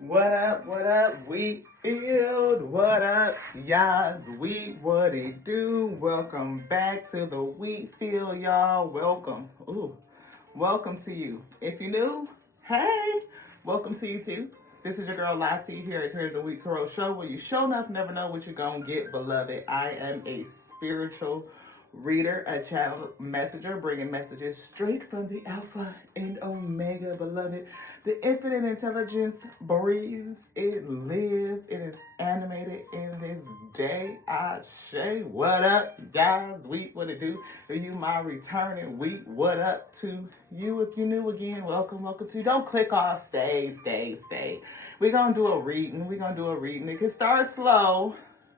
What up, Wheat Field? What up, y'all? Wheat, what it do? Welcome back to the Wheat Field, y'all. Welcome. Welcome to you. If you're new, hey, welcome to you too. This is your girl Lati. Here's the Wheat Tarot Show where you show enough, never know what you're gonna get, beloved. I am a spiritual reader, a channel messenger, bringing messages straight from the Alpha and Omega, beloved. The infinite intelligence breathes, it lives, it is animated in this day. I say, what up, guys? Wheat, what it do? Are you my returning Wheat? What up to you? If you're new again, welcome to. Don't click off, stay. We're gonna do a reading. It can start slow,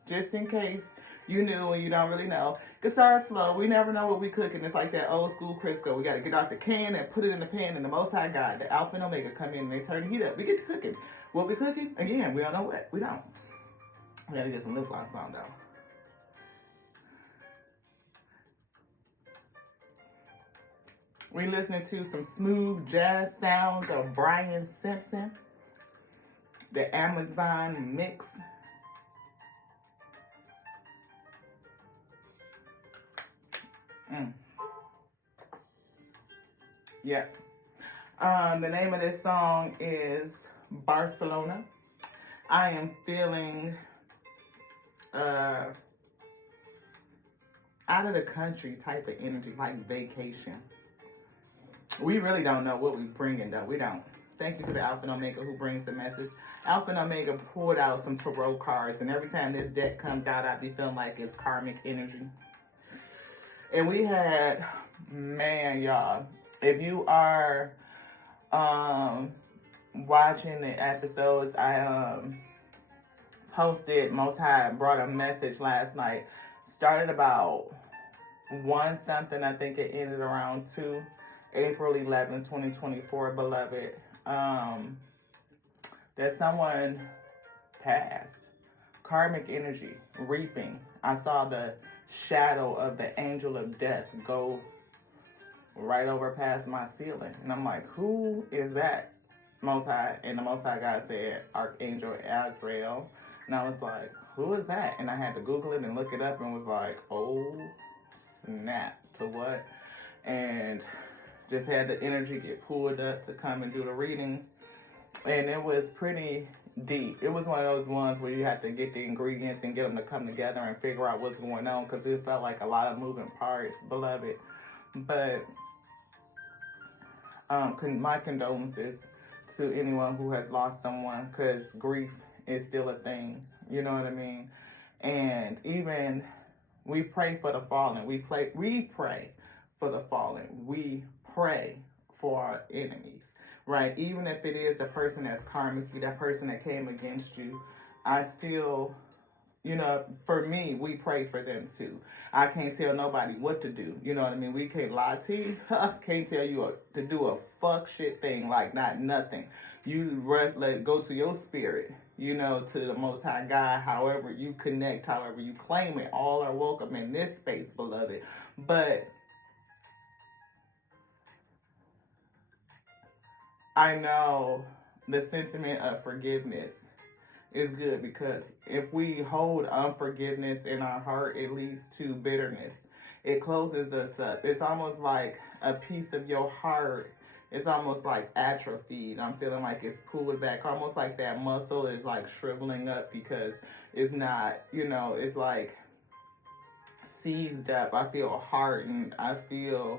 just in case you knew and you don't really know. It can start slow. We never know what we cooking. It's like that old school Crisco. We got to get off the can and put it in the pan, and the Most High God, the Alpha and Omega, come in and they turn the heat up. We get to cooking. What we cooking? Again, we don't know what. We don't. We got to get some lip gloss on, though. We listening to some smooth jazz sounds of Brian Simpson, the Amazon mix. Yeah. The name of this song is Barcelona. I am feeling out of the country type of energy, like vacation. We really don't know what we're bringing, though. We don't. Thank you to the Alpha and Omega who brings the message. Alpha and Omega pulled out some tarot cards, and every time this deck comes out, I be feeling like it's karmic energy. And we had, man, y'all, if you are watching the episodes, I posted, Most High brought a message last night. Started about 1 something, I think it ended around 2, April 11, 2024, beloved. That someone passed. Karmic energy, reaping. I saw the shadow of the angel of death go right over past my ceiling. And I'm like, who is that? Most High. And the Most High God said, Archangel Azrael. And I was like, who is that? And I had to Google it and look it up and was like, oh, snap. To what? And just had the energy get pulled up to come and do the reading. And it was pretty deep. It was one of those ones where you have to get the ingredients and get them to come together and figure out what's going on, because it felt like a lot of moving parts, beloved. But my condolences to anyone who has lost someone, because grief is still a thing. You know what I mean? And even we pray for the fallen. We pray for the fallen. We pray for our enemies. Right, even if it is a person that's karmic, that person that came against you, I still, for me, we pray for them too. I can't tell nobody what to do. You know what I mean? We can't lie to you. Can't tell you to do a fuck shit thing, like not nothing. You let go to your spirit, to the Most High God, however you connect, however you claim it. All are welcome in this space, beloved. But I know the sentiment of forgiveness is good, because if we hold unforgiveness in our heart, it leads to bitterness. It closes us up. It's almost like a piece of your heart. It's almost like atrophied. I'm feeling like it's pulled back, almost like that muscle is like shriveling up, because it's not, it's like seized up. I feel hardened. I feel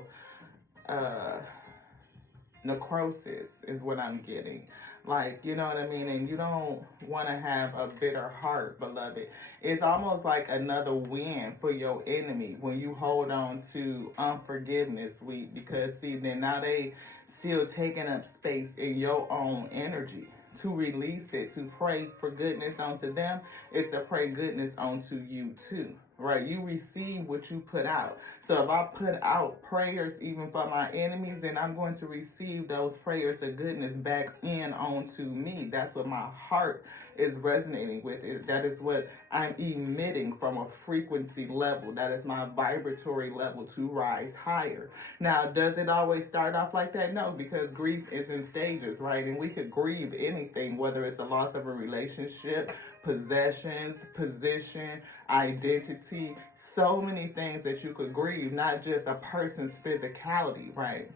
necrosis is what I'm getting. Like, you know what I mean? And you don't want to have a bitter heart, beloved. It's almost like another win for your enemy when you hold on to unforgiveness, because see, then now they still taking up space in your own energy. To release it, to pray for goodness onto them, it's to pray goodness onto you too. right? You receive what you put out. So if I put out prayers even for my enemies, then I'm going to receive those prayers of goodness back in onto me. That's what my heart is resonating with. That is what I'm emitting from a frequency level. That is my vibratory level to rise higher. Now, does it always start off like that? No, because grief is in stages, right? And we could grieve anything, whether it's the loss of a relationship, possessions, position, identity, so many things that you could grieve, not just a person's physicality, right?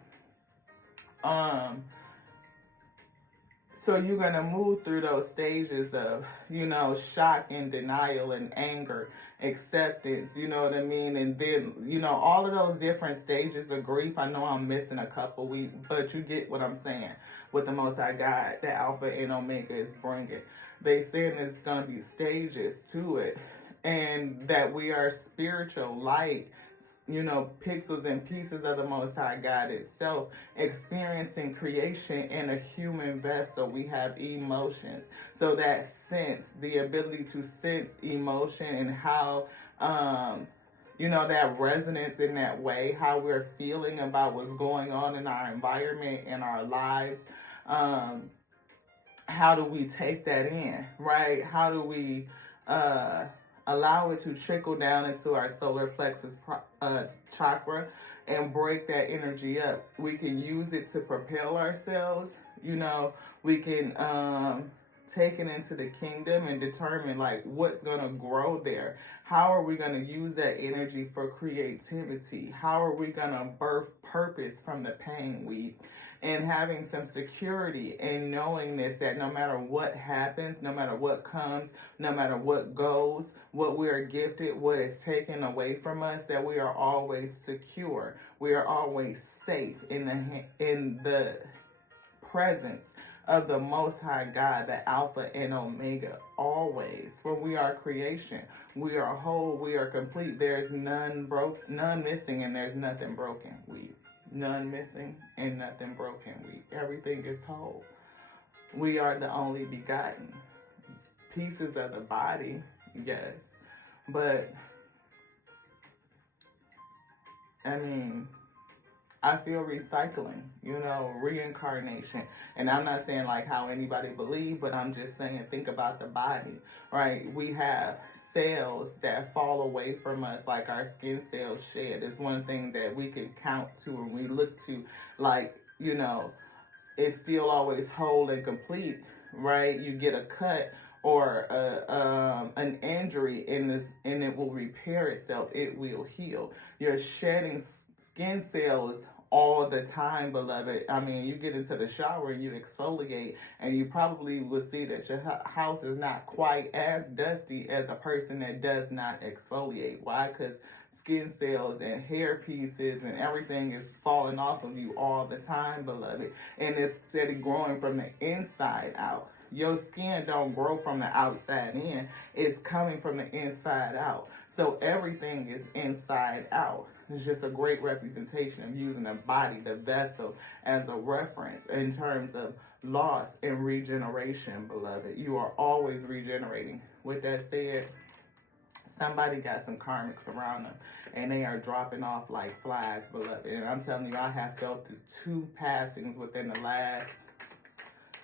So you're going to move through those stages of, shock and denial and anger, acceptance, you know what I mean? And then, all of those different stages of grief. I know I'm missing a couple weeks, but you get what I'm saying with the Most High God, the Alpha and Omega is bringing. They saying there's going to be stages to it, and that we are spiritual light, pixels and pieces of the Most High God itself, experiencing creation in a human vessel. We have emotions. So that sense, the ability to sense emotion and how, that resonance in that way, how we're feeling about what's going on in our environment, in our lives. How do we take that in, right? How do we allow it to trickle down into our solar plexus chakra and break that energy up? We can use it to propel ourselves. We can take it into the kingdom and determine like what's going to grow there. How are we going to use that energy for creativity? How are we going to birth purpose from the pain and having some security and knowing this, that no matter what happens, no matter what comes, no matter what goes, what we are gifted, what is taken away from us, that we are always secure. We are always safe in the presence of the Most High God, the Alpha and Omega, always. For we are creation. We are whole. We are complete. There's none missing, and there's nothing broken. None missing and nothing broken. Everything is whole. We are the only begotten. Pieces of the body, yes. But, I feel recycling, reincarnation. And I'm not saying like how anybody believes, but I'm just saying think about the body, right? We have cells that fall away from us, like our skin cells shed. It's one thing that we can count to and we look to, like, it's still always whole and complete, right? You get a cut or an injury and it will repair itself. It will heal. You're shedding skin cells all the time, beloved. You get into the shower and you exfoliate, and you probably will see that your house is not quite as dusty as a person that does not exfoliate. Why? Because skin cells and hair pieces and everything is falling off of you all the time, beloved. And it's steady growing from the inside out. Your skin don't grow from the outside in. It's coming from the inside out. So everything is inside out. It's just a great representation of using the body, the vessel, as a reference in terms of loss and regeneration, beloved. You are always regenerating. With that said, somebody got some karmics around them, and they are dropping off like flies, beloved. And I'm telling you, I have felt the 2 passings within the last,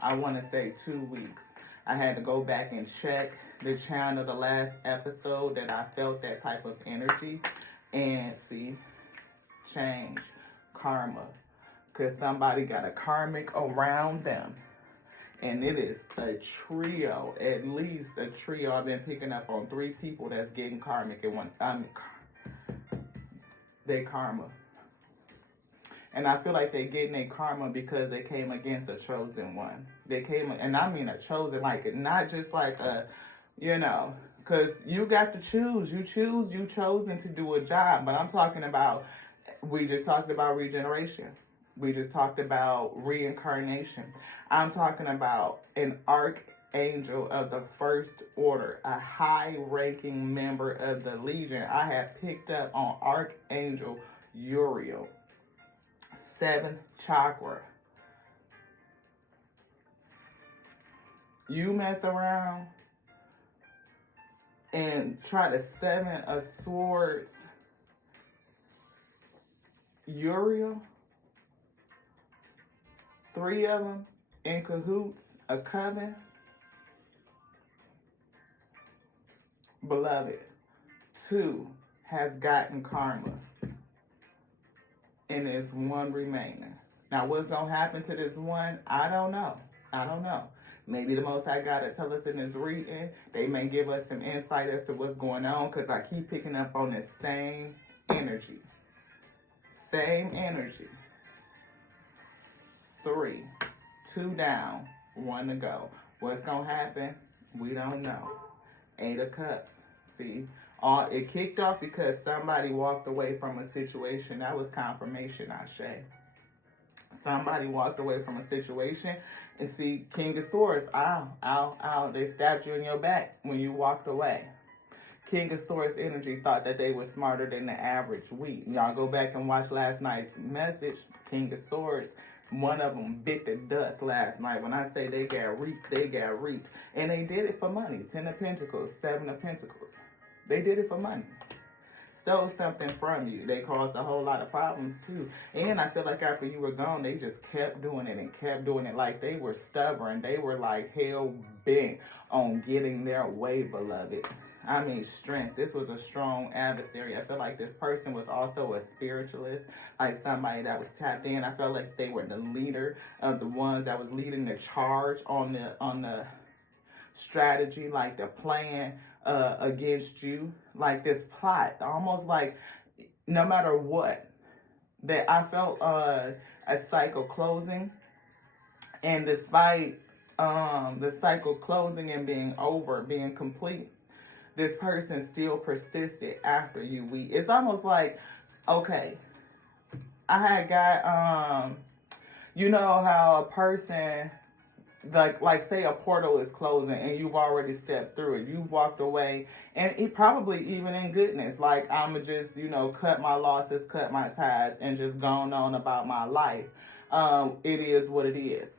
I want to say 2 weeks. I had to go back and check the channel of the last episode that I felt that type of energy. And see, change, karma. Because somebody got a karmic around them. And it is a trio, at least a trio. I've been picking up on 3 people that's getting karmic at one. They karma. And I feel like they're getting their karma because they came against a chosen one. They came, and I mean a chosen, like not just like a, because you got to choose. You chosen to do a job. But I'm talking about, we just talked about regeneration. We just talked about reincarnation. I'm talking about an archangel of the first order, a high-ranking member of the Legion. I have picked up on Archangel Uriel, 7th chakra. You mess around and try the Seven of Swords, Uriel, 3 of them in cahoots, a coven. Beloved, 2 has gotten karma, and there's 1 remaining. Now, what's going to happen to this 1? I don't know. I don't know. Maybe the Most High God will tell us in this reading. They may give us some insight as to what's going on, because I keep picking up on this same energy. Same energy. 3, 2 down, 1 to go. What's going to happen? We don't know. 8 of Cups. See, it kicked off because somebody walked away from a situation. That was confirmation, Ashe. Somebody walked away from a situation. And see, King of Swords, ow, ow, ow. They stabbed you in your back when you walked away. King of Swords energy thought that they were smarter than the average wheat. Y'all go back and watch last night's message. King of Swords, one of them bit the dust last night. When I say they got reaped, they got reaped. And they did it for money. 10 of Pentacles, 7 of Pentacles. They did it for money. Stole something from you. They caused a whole lot of problems too. And I feel like after you were gone, they just kept doing it and kept doing it. Like they were stubborn. They were like hell bent on getting their way, beloved. I mean, strength. This was a strong adversary. I feel like this person was also a spiritualist, like somebody that was tapped in. I felt like they were the leader of the ones that was leading the charge on the strategy, like the plan against you, like this plot, almost like no matter what, that I felt a cycle closing, and despite the cycle closing and being over, being complete, this person still persisted after you. It's almost like, okay, I had got you know how a person, like say a portal is closing and you've already stepped through it. You've walked away, and it probably even in goodness, like I'ma just, cut my losses, cut my ties, and just gone on about my life. It is what it is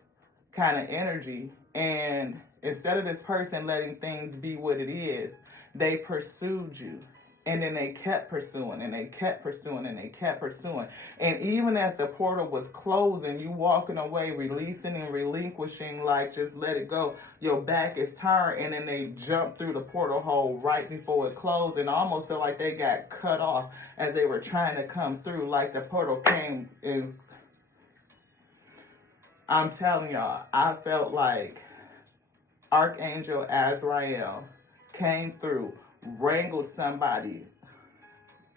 kind of energy. And instead of this person letting things be what it is, they pursued you. And then they kept pursuing, and they kept pursuing, and they kept pursuing. And even as the portal was closing, you walking away, releasing and relinquishing, like just let it go. Your back is turned, and then they jumped through the portal hole right before it closed, and almost felt like they got cut off as they were trying to come through, like the portal came in. I'm telling y'all, I felt like Archangel Azrael came through, wrangled somebody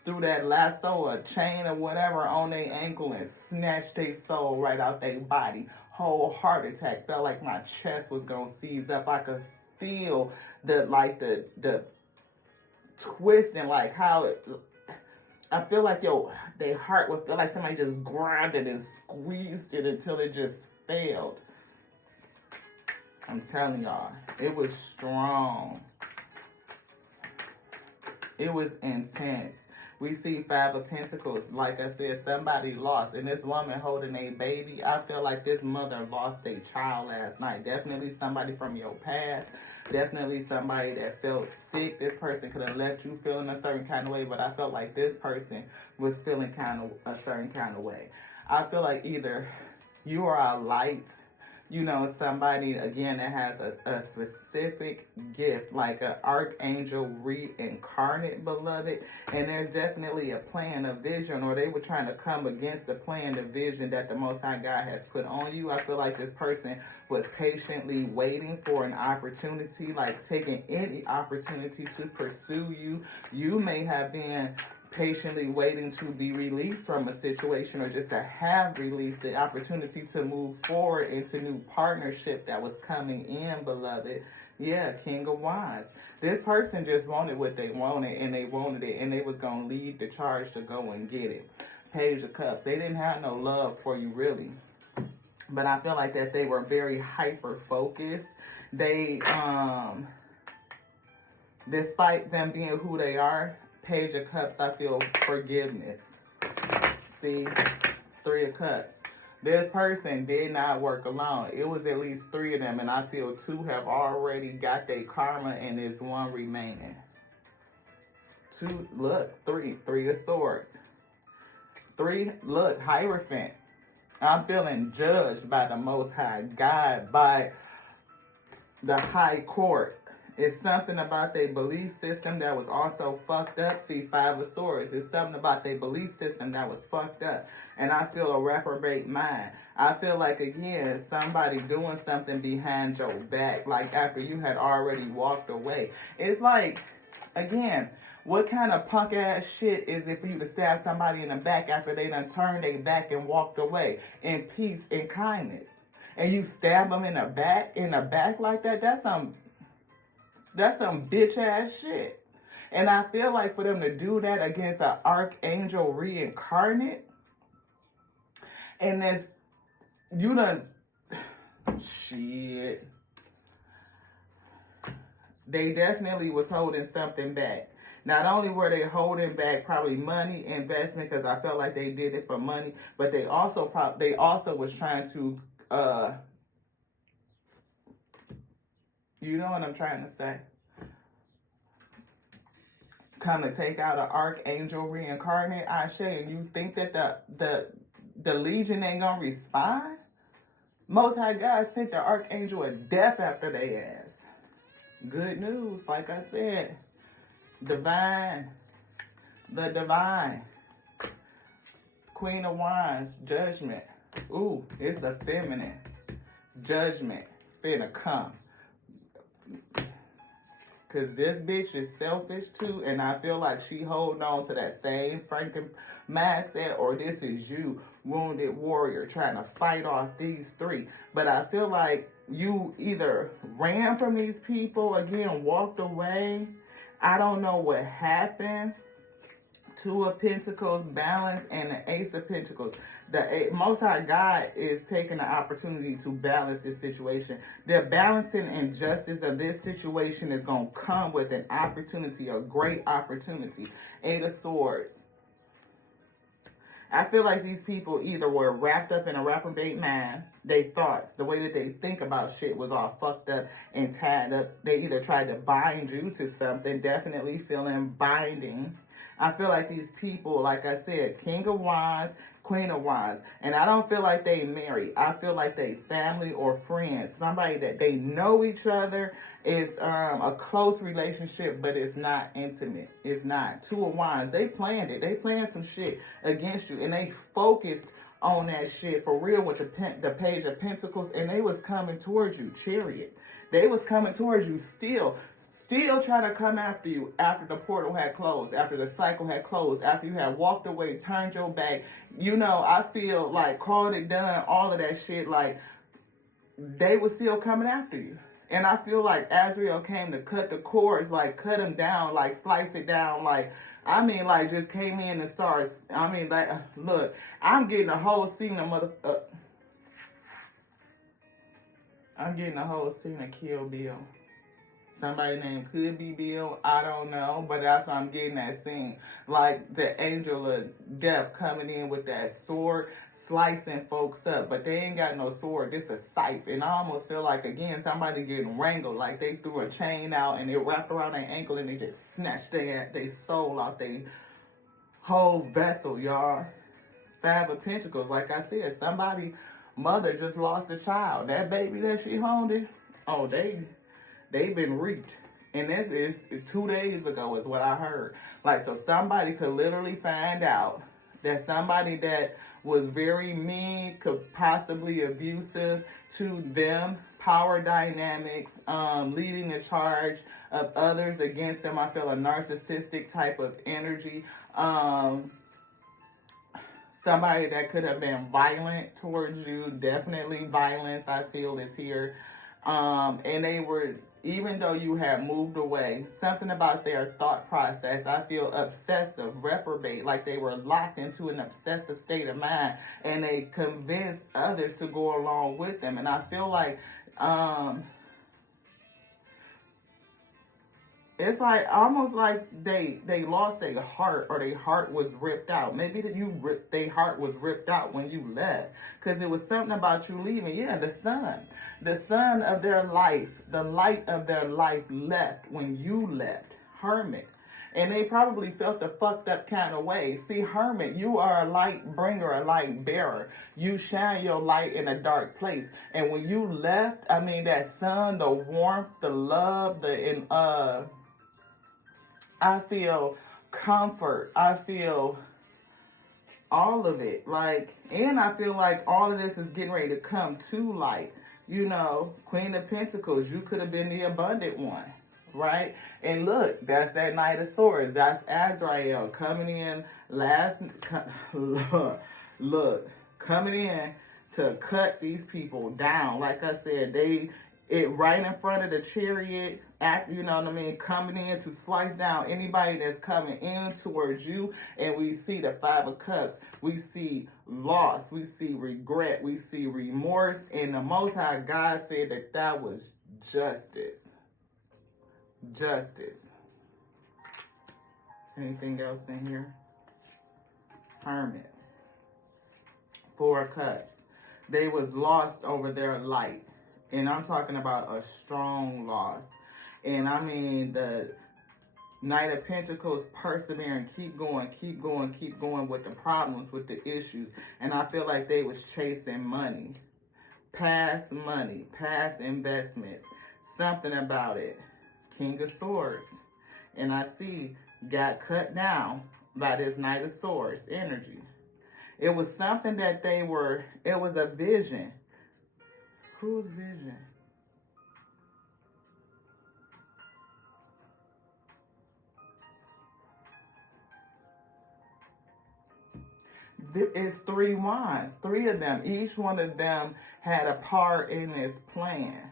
through that lasso or chain or whatever on their ankle, and snatched their soul right out their body. Whole heart attack. Felt like my chest was gonna seize up. I could feel the twisting, like how it, I feel like their heart would feel like somebody just grabbed it and squeezed it until it just failed. I'm telling y'all, it was strong. It was intense. We see 5 of Pentacles. Like I said, somebody lost. And this woman holding a baby, I feel like this mother lost a child last night. Definitely somebody from your past. Definitely somebody that felt sick. This person could have left you feeling a certain kind of way, but I felt like this person was feeling a certain kind of way. I feel like either you are a light, somebody, again, that has a specific gift, like an archangel reincarnate, beloved, and there's definitely a plan, a vision, or they were trying to come against the plan, the vision that the Most High God has put on you. I feel like this person was patiently waiting for an opportunity, like taking any opportunity to pursue you. You may have been patiently waiting to be released from a situation, or just to have released the opportunity to move forward into new partnership that was coming in, beloved. Yeah, King of Wands. This person just wanted what they wanted, and they wanted it, and they was going to lead the charge to go and get it. Page of Cups. They didn't have no love for you, really. But I feel like that they were very hyper-focused. They, despite them being who they are, Page of Cups, I feel forgiveness. See, 3 of Cups. This person did not work alone. It was at least 3 of them, and I feel 2 have already got their karma, and there's 1 remaining. 2, look, 3 of swords. 3, look, Hierophant. I'm feeling judged by the Most High God, by the High Court. It's something about their belief system that was also fucked up. See, 5 of Swords. It's something about their belief system that was fucked up. And I feel a reprobate mind. I feel like, again, somebody doing something behind your back, like after you had already walked away. It's like, again, what kind of punk ass shit is it for you to stab somebody in the back after they done turned their back and walked away in peace and kindness? And you stab them in the back like that? That's some bitch ass shit. And I feel like for them to do that against an archangel reincarnate, and there's, you done, shit. They definitely was holding something back. Not only were they holding back probably money, investment, because I felt like they did it for money, but they also was trying to, you know what I'm trying to say? Come to take out an archangel reincarnate, Ashe, and you think that the Legion ain't gonna respond? Most High God sent the archangel of death after they ass. Good news, like I said. Divine. The divine. Queen of Wands, judgment. Ooh, it's a feminine. Judgment finna come. Because this bitch is selfish too, and I feel like she hold on to that same Franken mindset, or this is you, wounded warrior, trying to fight off these 3. But I feel like you either ran from these people, again, walked away. I don't know what happened. 2 of Pentacles, balance, and the Ace of Pentacles. The Most High God is taking the opportunity to balance this situation. The balancing and justice of this situation is going to come with an opportunity, a great opportunity. 8 of Swords. I feel like these people either were wrapped up in a reprobate mind. Their thoughts, the way that they think about shit was all fucked up and tied up. They either tried to bind you to something, definitely feeling binding. I feel like these people, like I said, King of Wands, Queen of Wands. And I don't feel like they married. I feel like they family or friends. Somebody that they know each other. Is a close relationship, but it's not intimate. It's not. 2 of Wands. They planned it. They planned some shit against you. And they focused on that shit for real with the Page of Pentacles. And they was coming towards you. Chariot. They was coming towards you still trying to come after you after the portal had closed, after the cycle had closed, after you had walked away, turned your back. You know, I feel like called it done, all of that shit, like they were still coming after you. And I feel like Azrael came to cut the cords, like cut them down, like slice it down, like, I mean, like just came in and started, I mean, like, look, I'm getting a whole scene of I'm getting a whole scene of Kill Bill. Somebody named could be Bill, I don't know, but that's why I'm getting that scene. Like the angel of death coming in with that sword, slicing folks up, but they ain't got no sword, this a scythe. And I almost feel like, again, somebody getting wrangled, like they threw a chain out and it wrapped around their ankle and they just snatched their soul out their whole vessel, y'all. 5 of Pentacles, like I said, somebody, mother just lost a child. That baby that she holding, oh, they've been reaped. And this is 2 days ago is what I heard. Like, so somebody could literally find out that somebody that was very mean, could possibly abusive to them, power dynamics, leading the charge of others against them. I feel a narcissistic type of energy. Somebody that could have been violent towards you, definitely violence I feel is here. And they were, even though you had moved away, something about their thought process, I feel obsessive, reprobate, like they were locked into an obsessive state of mind, and they convinced others to go along with them. And I feel like, it's like almost like they lost their heart, or their heart was ripped out. Maybe that their heart was ripped out when you left, because it was something about you leaving. Yeah, the sun of their life, the light of their life left when you left. Hermit. And they probably felt a fucked up kind of way. See, Hermit, you are a light bringer, a light bearer. You shine your light in a dark place. And when you left, I mean, that sun, the warmth, the love, I feel comfort. I feel all of it. Like, and I feel like all of this is getting ready to come to light. You know, Queen of Pentacles, you could have been the abundant one, right? And look, that's that Knight of Swords. That's Azrael coming in look, coming in to cut these people down. Like I said, it right in front of the chariot, you know what I mean, coming in to slice down anybody that's coming in towards you. And we see the Five of Cups. We see loss. We see regret. We see remorse. And the Most High God said that that was justice. Justice. Anything else in here? Hermit. Four of Cups. They was lost over their light. And I'm talking about a strong loss. And I mean, the Knight of Pentacles persevering, keep going with the problems, with the issues. And I feel like they was chasing money. Past money, past investments. Something about it. King of Swords. And I see, got cut down by this Knight of Swords energy. It was something that it was a vision. Whose vision? It's three wands, three of them. Each one of them had a part in this plan.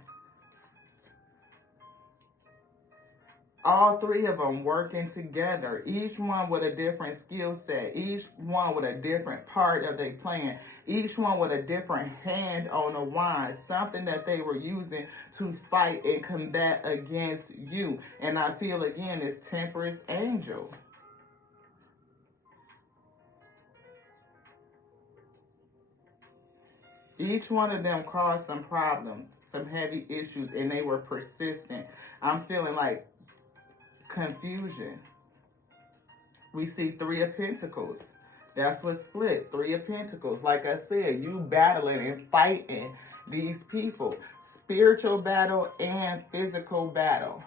All three of them working together, each one with a different skill set, each one with a different part of their plan, each one with a different hand on the wand, something that they were using to fight and combat against you. And I feel again, it's Temperance Angel. Each one of them caused some problems, some heavy issues, and they were persistent. I'm feeling like confusion. We see Three of Pentacles. That's what split. Three of Pentacles. Like I said, you battling and fighting these people. Spiritual battle and physical battle.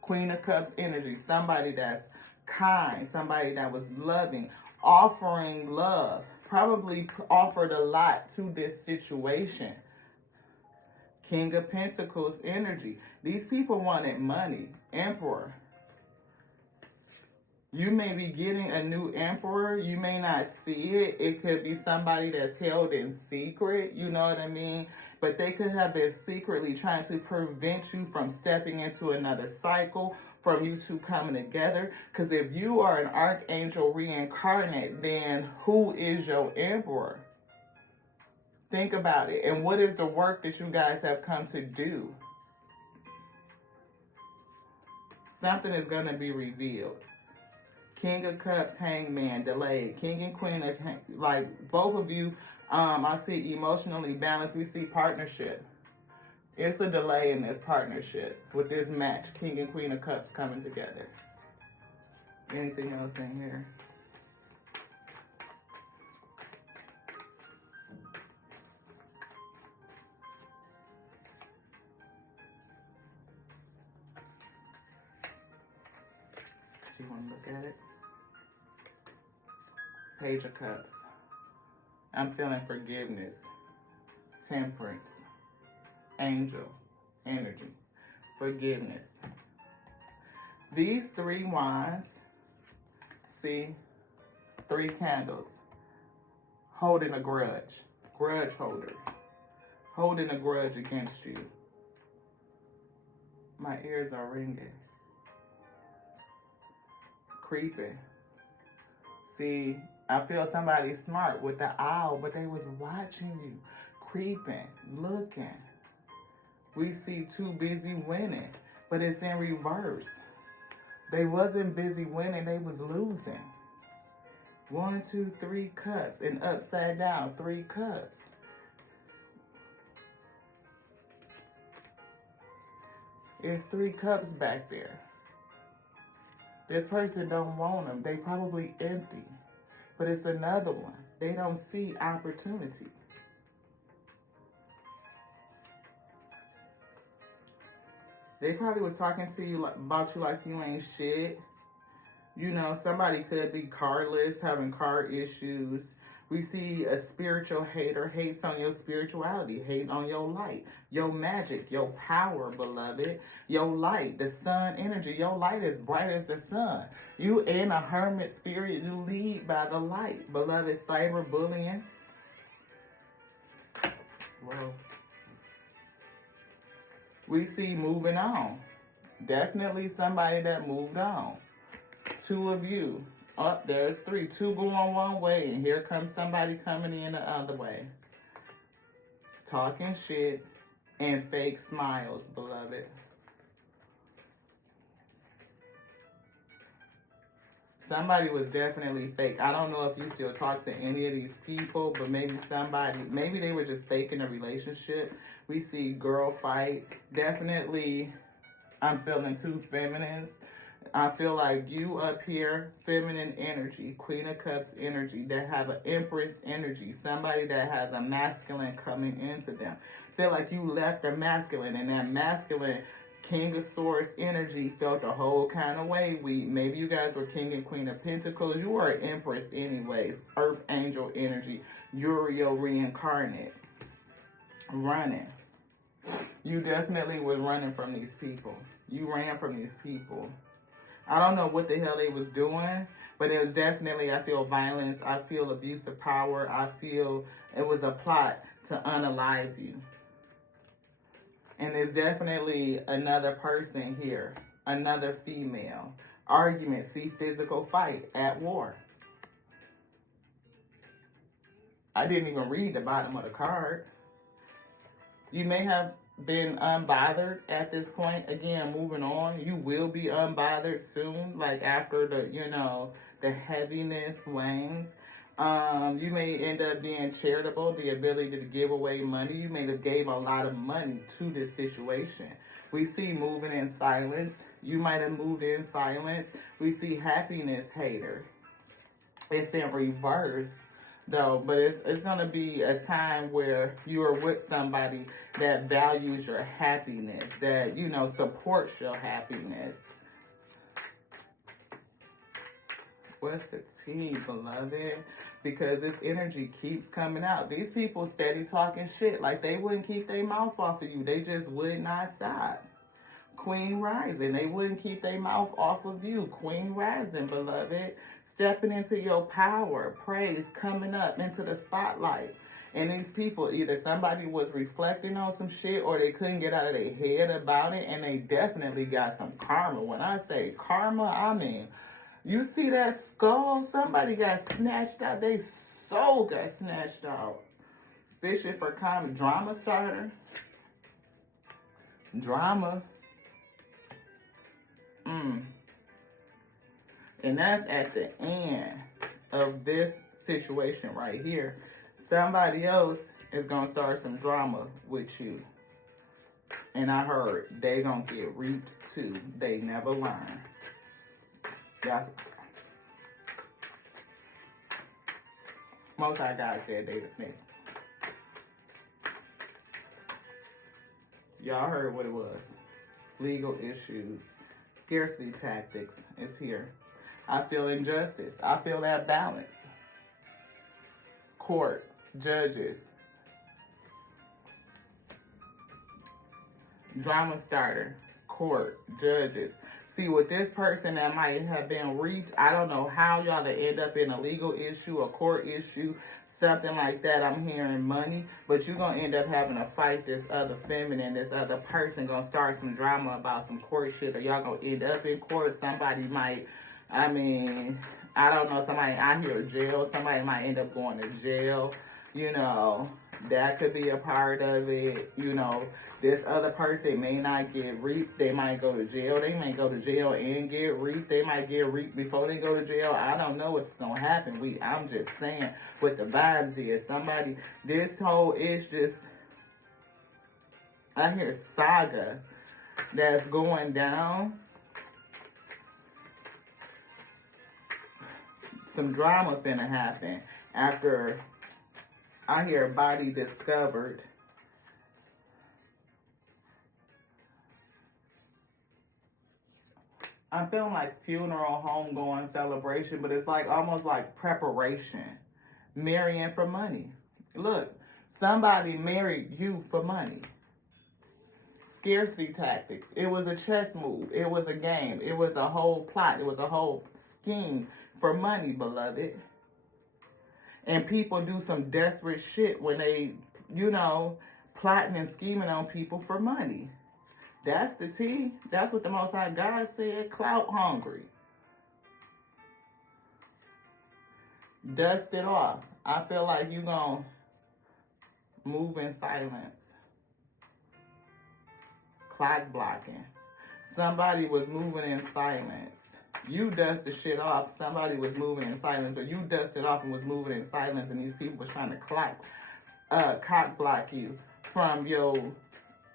Queen of Cups energy. Somebody that's kind. Somebody that was loving. Offering love. Probably offered a lot to this situation. King of Pentacles energy. These people wanted money. Emperor. You may be getting a new emperor. You may not see it. It could be somebody that's held in secret. You know what I mean? But they could have been secretly trying to prevent you from stepping into another cycle, from you two coming together. Because if you are an archangel reincarnate, then who is your emperor? Think about it. And what is the work that you guys have come to do? Something is going to be revealed. King of Cups, Hangman, delayed. King and Queen, like both of you, I see emotionally balanced. We see partnership. It's a delay in this partnership with this match. King and Queen of Cups coming together. Anything else in here? You want to look at it? Page of Cups. I'm feeling forgiveness. Temperance. Angel. Energy. Forgiveness. These three wands. See? Three candles. Holding a grudge. Grudge holder. Holding a grudge against you. My ears are ringing. Creeping. See, I feel somebody smart with the owl, but they was watching you. Creeping, looking. We see two busy winning, but it's in reverse. They wasn't busy winning, they was losing. 1, 2, 3 cups, and upside down, 3 cups. It's 3 cups back there. This person don't want them. They probably empty. But it's another one. They don't see opportunity. They probably was talking to you about you like you ain't shit. You know, somebody could be carless, having car issues. We see a spiritual hater hates on your spirituality, hate on your light, your magic, your power, beloved, your light, the sun energy. Your light is bright as the sun. You in a hermit spirit, you lead by the light, beloved. Cyberbullying. Well, we see moving on. Definitely somebody that moved on. Two of you. Oh, there's three. Two going one way, and here comes somebody coming in the other way. Talking shit and fake smiles, beloved. Somebody was definitely fake. I don't know if you still talk to any of these people, but maybe they were just faking a relationship. We see girl fight. Definitely, I'm feeling two feminines. I feel like you up here, feminine energy, Queen of Cups energy, that have an Empress energy, somebody that has a masculine coming into them. Feel like you left the masculine, and that masculine King of Swords energy felt a whole kind of way. Maybe you guys were King and Queen of Pentacles. You are an Empress anyways. Earth Angel energy. Uriel reincarnate. Running. You definitely was running from these people. You ran from these people. I don't know what the hell they was doing, but it was definitely, I feel violence. I feel abuse of power. I feel it was a plot to unalive you. And there's definitely another person here, another female. Argument, see physical fight, at war. I didn't even read the bottom of the card. You may have been unbothered at this point. Again, moving on. You will be unbothered soon, like after the heaviness wanes. You may end up being charitable, the ability to give away money. You may have gave a lot of money to this situation. We see moving in silence. You might have moved in silence. We see happiness hater. It's in reverse, though, but it's going to be a time where you are with somebody that values your happiness, that, supports your happiness. What's the tea, beloved? Because this energy keeps coming out. These people steady talking shit like they wouldn't keep their mouth off of you. They just would not stop. Queen rising. They wouldn't keep their mouth off of you. Queen rising, beloved. Stepping into your power. Praise coming up into the spotlight. And these people, either somebody was reflecting on some shit or they couldn't get out of their head about it, and they definitely got some karma. When I say karma, I mean, you see that skull? Somebody got snatched out. Their soul got snatched out. Fishing for karma. Drama starter. Drama. And that's at the end of this situation right here. Somebody else is going to start some drama with you. And I heard they going to get reaped too. They never learn. Yes. Most High God said they with me. Y'all heard what it was. Legal issues. Scarcity tactics is here. I feel injustice. I feel that balance. Court, judges. Drama starter, court, judges. See, with this person that might have been reaped, I don't know how y'all to end up in a legal issue, a court issue, something like that. I'm hearing money, but you're going to end up having to fight this other feminine, this other person going to start some drama about some court shit, or y'all going to end up in court. Somebody might, I don't know, somebody, I hear jail, somebody might end up going to jail, that could be a part of it, This other person may not get reaped. They might go to jail. They may go to jail and get reaped. They might get reaped before they go to jail. I don't know what's going to happen. I'm just saying what the vibes is. This whole is just, I hear saga that's going down. some drama finna happen after I hear body discovered. I'm feeling like funeral, homegoing, celebration, but it's like almost like preparation. Marrying for money. Look, somebody married you for money. Scarcity tactics. It was a chess move. It was a game. It was a whole plot. It was a whole scheme for money, beloved. And people do some desperate shit when they, plotting and scheming on people for money. That's the tea. That's what the Most High God said. Clout hungry. Dust it off. I feel like you're going to move in silence. Clock blocking. Somebody was moving in silence. You dusted shit off. Somebody was moving in silence. Or you dusted off and was moving in silence. And these people was trying to cock block you from your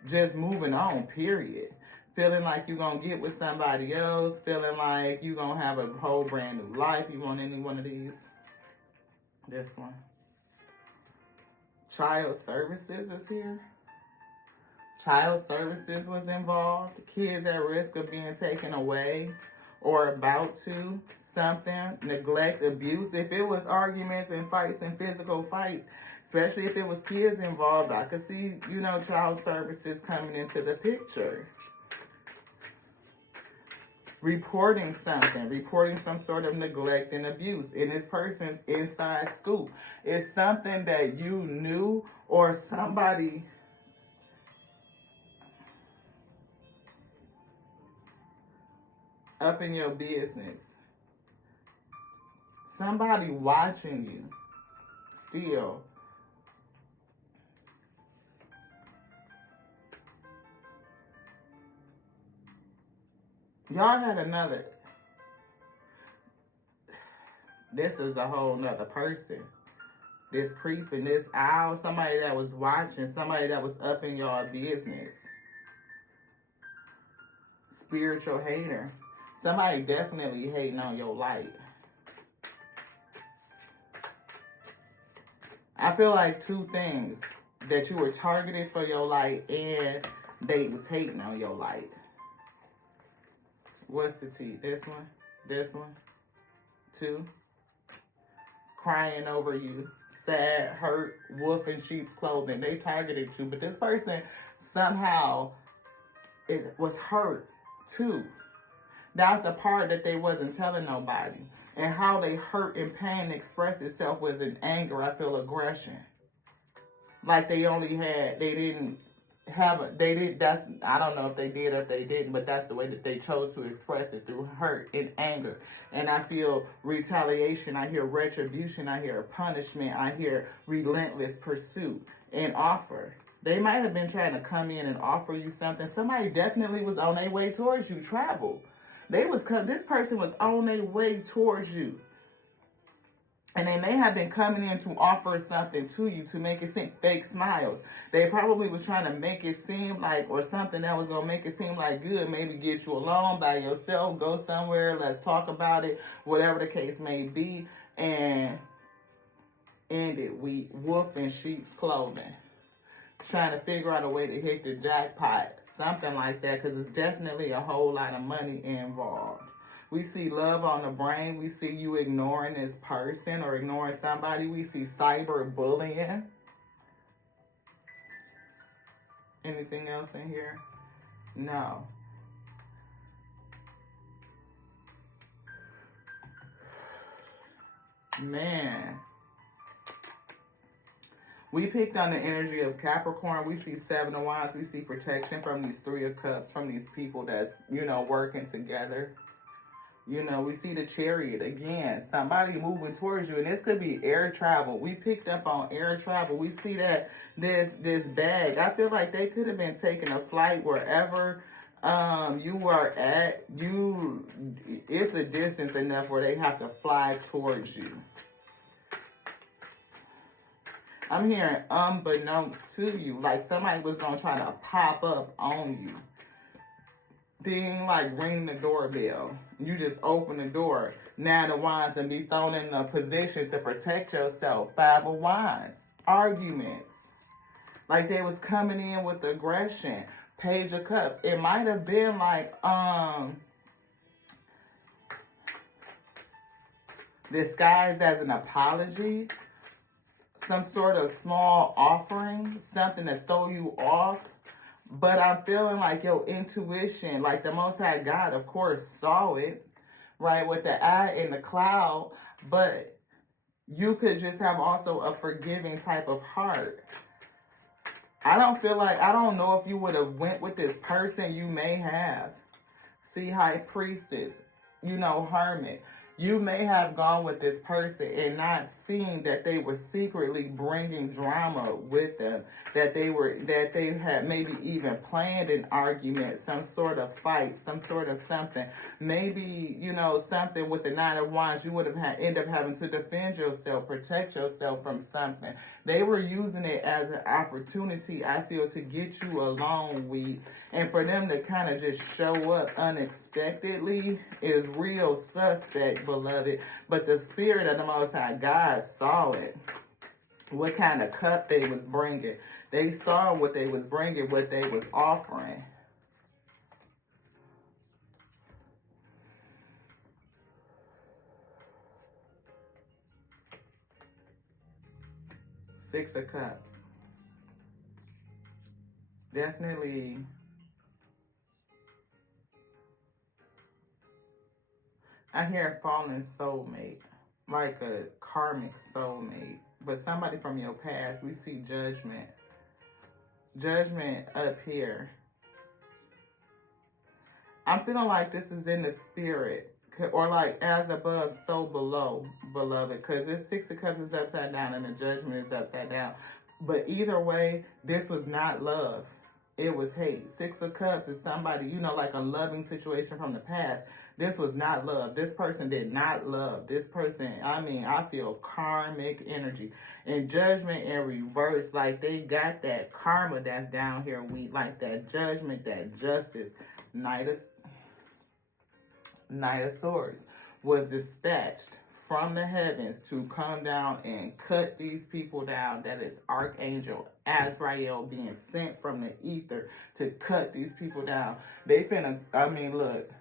just moving on, period. Feeling like you're going to get with somebody else. Feeling like you're going to have a whole brand new life. You want any one of these? This one. Child services is here. Child services was involved. Kids at risk of being taken away or about to. Something. Neglect, abuse. If it was arguments and fights and physical fights, especially if it was kids involved, I could see, child services coming into the picture. Reporting something, reporting some sort of neglect and abuse in this person's inside scoop. It's something that you knew or somebody up in your business. Somebody watching you still. Y'all had another. This is a whole nother person. This creep and this owl, somebody that was watching, somebody that was up in y'all business. Spiritual hater. Somebody definitely hating on your light. I feel like two things. That you were targeted for your light and they was hating on your light. What's the tea? This one? This one? Two? Crying over you. Sad, hurt, wolf in sheep's clothing. They targeted you. But this person somehow it was hurt too. That's the part that they wasn't telling nobody. And how they hurt and pain expressed itself was in anger. I feel aggression. Like they only had, they didn't have I don't know if they did or if they didn't, but that's the way that they chose to express it, through hurt and anger. And I feel retaliation, I hear retribution, I hear punishment, I hear relentless pursuit and offer. They might have been trying to come in and offer you something. Somebody definitely was on their way towards you, travel. This person was on their way towards you. And then they have been coming in to offer something to you to make it seem fake smiles. They probably was trying to make it seem like, or something that was going to make it seem like good. Maybe get you alone by yourself, go somewhere, let's talk about it, whatever the case may be. And end it. We wolf in sheep's clothing. Trying to figure out a way to hit the jackpot. Something like that, because it's definitely a whole lot of money involved. We see love on the brain. We see you ignoring this person or ignoring somebody. We see cyber bullying. Anything else in here? No. Man. We picked on the energy of Capricorn. We see Seven of Wands. We see protection from these Three of Cups, from these people that's, working together. We see the Chariot again. Somebody moving towards you. And this could be air travel. We picked up on air travel. We see that this bag. I feel like they could have been taking a flight wherever you were at. It's a distance enough where they have to fly towards you. I'm hearing unbeknownst to you. Like somebody was going to try to pop up on you. thing like ring the doorbell. You just open the door. Nine of Wands and be thrown in a position to protect yourself. Five of Wands. Arguments. Like they was coming in with aggression. Page of Cups. It might have been like disguised as an apology. Some sort of small offering. Something to throw you off. But I'm feeling like your intuition, like the Most High God, of course, saw it, right, with the eye in the cloud. But you could just have also a forgiving type of heart. I don't know if you would have went with this person. You may have. See, High Priestess, Hermit. You may have gone with this person and not seen that they were secretly bringing drama with them, that they had maybe even planned an argument, some sort of fight, some sort of something. Maybe, something with the Nine of Wands, you would have end up having to defend yourself, protect yourself from something. They were using it as an opportunity, I feel, to get you along with, and for them to kind of just show up unexpectedly is real suspect, beloved. But the Spirit of the Most High God saw it. What kind of cup they was bringing. They saw what they was bringing, what they was offering. Six of Cups. Definitely. I hear fallen soulmate, like a karmic soulmate. But somebody from your past. We see judgment. Judgment up here. I'm feeling like this is in the spirit. Or like as above, so below, beloved. Because this Six of Cups is upside down and the judgment is upside down. But either way, this was not love. It was hate. Six of Cups is somebody, like a loving situation from the past. This was not love. This person did not love. This person, I feel karmic energy. And judgment in reverse, like they got that karma that's down here. Like that judgment, that justice. Knight of Swords was dispatched from the heavens to come down and cut these people down. That is Archangel Azrael being sent from the ether to cut these people down. They finna, look.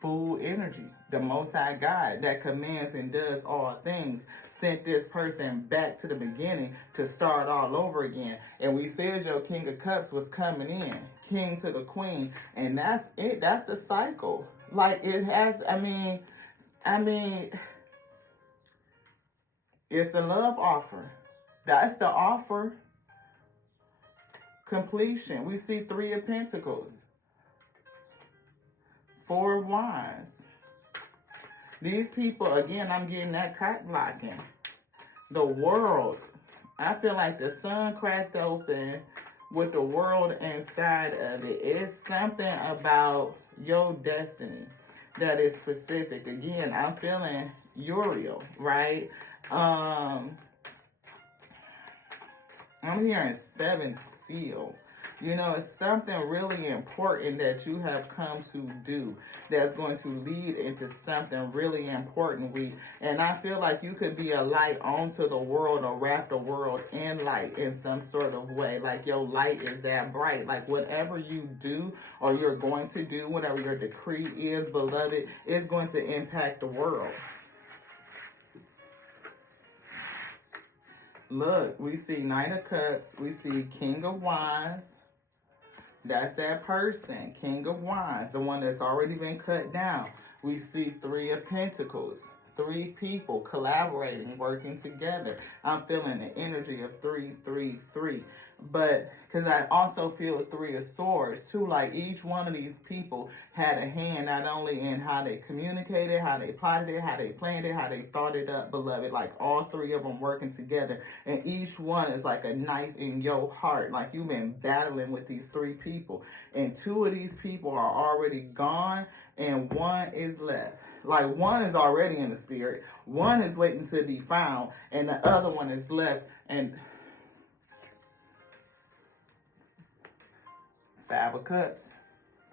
Full energy. The Most High God that commands and does all things sent this person back to the beginning to start all over again. And we said your King of Cups was coming in. King to the Queen. And that's it. That's the cycle. Like it has, it's a love offer. That's the offer. Completion. We see Three of Pentacles. Four of Wands. These people, again, I'm getting that cock blocking. The world. I feel like the sun cracked open with the world inside of it. It's something about your destiny that is specific. Again, I'm feeling Uriel, right? I'm hearing Seven Seal. It's something really important that you have come to do that's going to lead into something really important. And I feel like you could be a light onto the world or wrap the world in light in some sort of way. Like your light is that bright. Like whatever you do or you're going to do, whatever your decree is, beloved, is going to impact the world. Look, we see Knight of Cups. We see King of Wands. That's that person, King of Wands, the one that's already been cut down. We see Three of Pentacles, three people collaborating, working together. I'm feeling the energy of 333. But because I also feel Three of Swords too, like each one of these people had a hand not only in how they communicated, how they plotted it, how they planned it, how they thought it up, beloved. Like all three of them working together, and each one is like a knife in your heart. Like you've been battling with these three people, and two of these people are already gone, and one is left. Like one is already in the spirit, one is waiting to be found, and the other one is left. And Five of Cups.